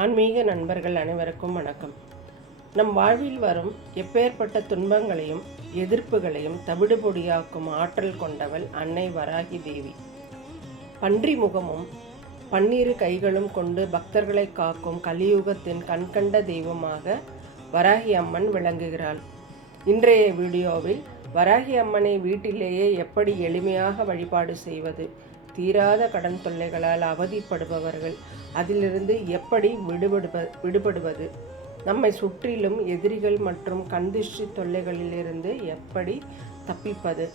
ஆன்மீக நண்பர்கள் அனைவருக்கும் வணக்கம். நம் வாழ்வில் வரும் எப்பேற்பட்ட துன்பங்களையும் எதிர்ப்புகளையும் தவிடுபொடியாக்கும் ஆற்றல் கொண்டவள் அன்னை வராகி தேவி. பன்றி முகமும் 12 கைகளும் கொண்டு பக்தர்களை காக்கும் கலியுகத்தின் கண்கண்ட தெய்வமாக வராகி அம்மன் விளங்குகிறாள். இன்றைய வீடியோவில் வராகி அம்மனை வீட்டிலேயே எப்படி எளிமையாக வழிபாடு செய்வது, தீராத கடன் தொல்லைகளால் அவதிப்படுபவர்கள் அதிலிருந்து எப்படி விடுபடுவது, நம்மை சுற்றிலும் எதிரிகள் மற்றும் கண்திஷ்டி தொல்லைகளிலிருந்து எப்படி தப்பிப்பது,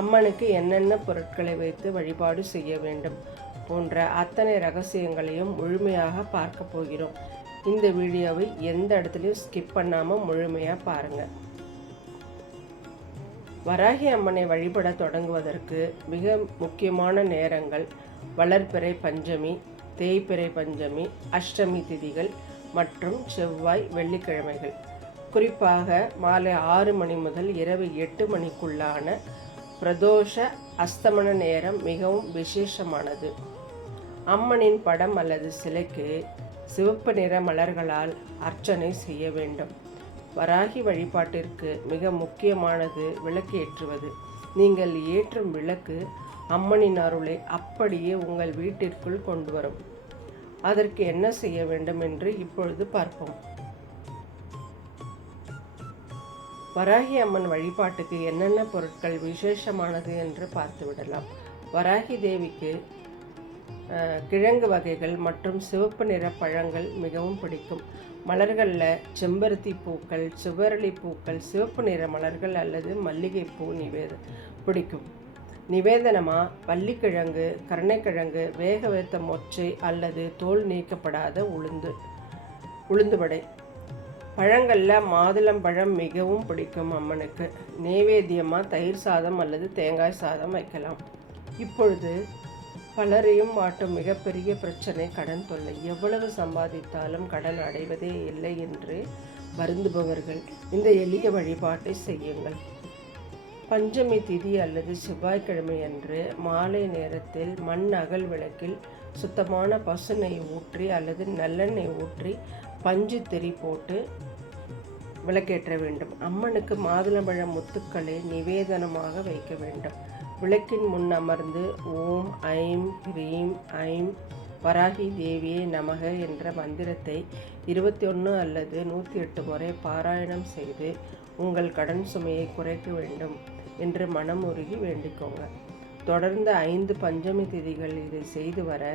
அம்மனுக்கு என்னென்ன பொருட்களை வைத்து வழிபாடு செய்ய வேண்டும் போன்ற அத்தனை ரகசியங்களையும் முழுமையாக பார்க்க போகிறோம். இந்த வீடியோவை எந்த இடத்துலையும் ஸ்கிப் பண்ணாமல் முழுமையாக பாருங்கள். வராகி அம்மனை வழிபட தொடங்குவதற்கு மிக முக்கியமான நேரங்கள் வளர்பிறை பஞ்சமி, தேய்பிறை பஞ்சமி, அஷ்டமி திதிகள் மற்றும் செவ்வாய், வெள்ளிக்கிழமைகள். குறிப்பாக மாலை 6 மணி முதல் இரவு 8 மணிக்குள்ளான பிரதோஷ அஸ்தமன நேரம் மிகவும் விசேஷமானது. அம்மனின் படம் அல்லது சிலைக்கு சிவப்பு நிற மலர்களால் அர்ச்சனை செய்ய வேண்டும். வராகி வழிபாட்டிற்கு மிக முக்கியமானது விளக்கு ஏற்றுவது. நீங்கள் ஏற்றும் விளக்கு அம்மனின் அருளை அப்படியே உங்கள் வீட்டிற்குள் கொண்டு வரும். அதற்கு என்ன செய்ய வேண்டும் என்று இப்பொழுது பார்ப்போம். வராகி அம்மன் வழிபாட்டுக்கு என்னென்ன பொருட்கள் விசேஷமானது என்று பார்த்து விடலாம். வராகி தேவிக்கு கிழங்கு வகைகள் மற்றும் சிவப்பு நிற பழங்கள் மிகவும் பிடிக்கும். மலர்களில் செம்பருத்தி பூக்கள், சுவரளி பூக்கள், சிவப்பு நிற மலர்கள் அல்லது மல்லிகைப்பூ பிடிக்கும். நிவேதனமாக வள்ளிக்கிழங்கு, கருணைக்கிழங்கு, வேக வைத்த மொச்சை அல்லது தோல் நீக்கப்படாத உளுந்து வடை. பழங்களில் மாதுளம்பழம் மிகவும் பிடிக்கும் அம்மனுக்கு. நைவேத்தியமாக தயிர் சாதம் அல்லது தேங்காய் சாதம் வைக்கலாம். இப்பொழுது பலரையும் வாட்டும் மிகப்பெரிய பிரச்சனை கடன் தொல்லை. எவ்வளவு சம்பாதித்தாலும் கடன் அடைவதே இல்லை என்று வருந்துபவர்கள் இந்த எளிய வழிபாட்டை செய்யுங்கள். பஞ்சமி திதி அல்லது செவ்வாய்க்கிழமை அன்று மாலை நேரத்தில் மண் அகல் விளக்கில் சுத்தமான பசு நெய் ஊற்றி அல்லது நல்லெண்ணெய் ஊற்றி பஞ்சு திரி போட்டு விளக்கேற்ற வேண்டும். அம்மனுக்கு மாதுளம்பழ முத்துக்களை நிவேதனமாக வைக்க வேண்டும். விளக்கின் முன் அமர்ந்து ஓம் ஐம் ஹ்ரீம் ஐம் வராகி தேவியே நமக என்ற மந்திரத்தை 21 அல்லது 108 முறை பாராயணம் செய்து உங்கள் கடன் சுமையை குறைக்க வேண்டும் என்று மனமுருகி வேண்டிக்கோங்க. தொடர்ந்து 5 பஞ்சமி திதிகள் இதை செய்து வர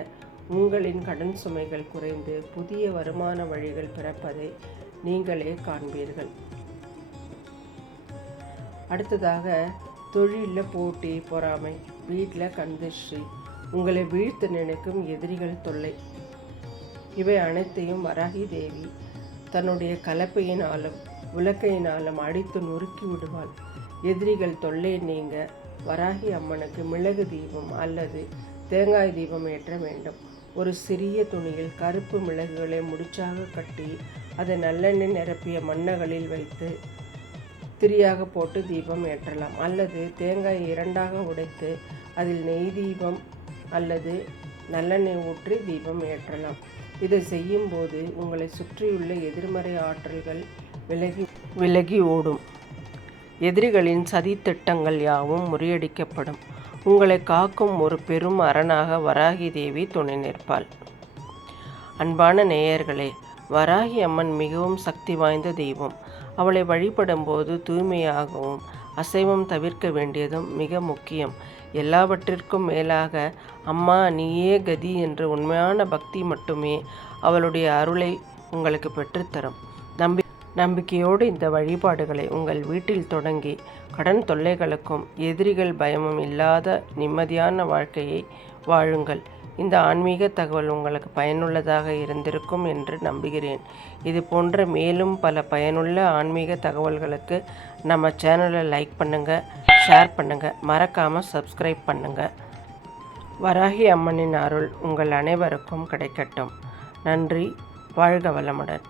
உங்களின் கடன் சுமைகள் குறைந்து புதிய வருமான வழிகள் பிறப்பதை நீங்களே காண்பீர்கள். அடுத்ததாக தொழிலில் போட்டி, பொறாமை, வீட்டில் கண்திஷ்டி, உங்களை வீழ்த்து நினைக்கும் எதிரிகள் தொல்லை, இவை அனைத்தையும் வராகி தேவி தன்னுடைய கலப்பையினாலும் விளக்கையினாலும் அடித்து நொறுக்கி விடுவாள். எதிரிகள் தொல்லை நீங்க வராகி அம்மனுக்கு மிளகு தீபம் அல்லது தேங்காய் தீபம் ஏற்ற வேண்டும். ஒரு சிறிய துணியில் கருப்பு மிளகுகளை முடிச்சாக கட்டி அதை நல்லெண்ணெய் நிரப்பிய மண்ணகளில் வைத்து திரியாக போட்டு தீபம் ஏற்றலாம். அல்லது தேங்காய் 2ஆக உடைத்து அதில் நெய் தீபம் அல்லது நல்லெண்ணெய் ஊற்றி தீபம் ஏற்றலாம். இதை செய்யும்போது உங்களை சுற்றியுள்ள எதிர்மறை ஆற்றல்கள் விலகி ஓடும். எதிரிகளின் சதி திட்டங்கள் யாவும் முறியடிக்கப்படும். உங்களை காக்கும் ஒரு பெரும் அரணாக வராகி தேவி துணை நிற்பாள். அன்பான நேயர்களே, வராகி அம்மன் மிகவும் சக்தி வாய்ந்த தெய்வம். அவளை வழிபடும் போது தூய்மையாகவும் அசைவம் தவிர்க்க வேண்டியதும் மிக முக்கியம். எல்லாவற்றிற்கும் மேலாக அம்மா நீயே கதி என்ற உண்மையான பக்தி மட்டுமே அவளுடைய அருளை உங்களுக்கு பெற்றுத்தரும். நம்பிக்கையோடு இந்த வழிபாடுகளை உங்கள் வீட்டில் தொடங்கி கடன் தொல்லைகளுக்கும் எதிரிகள் பயமும் இல்லாத நிம்மதியான வாழ்க்கையை வாழுங்கள். இந்த ஆன்மீக தகவல் உங்களுக்கு பயனுள்ளதாக இருந்திருக்கும் என்று நம்புகிறேன். இது போன்ற மேலும் பல பயனுள்ள ஆன்மீக தகவல்களுக்கு நம்ம சேனலை லைக் பண்ணுங்கள், ஷேர் பண்ணுங்கள், மறக்காமல் சப்ஸ்கிரைப் பண்ணுங்கள். வராகி அம்மனின் அருள் உங்கள் அனைவருக்கும் கிடைக்கட்டும். நன்றி. வாழ்க வளமுடன்.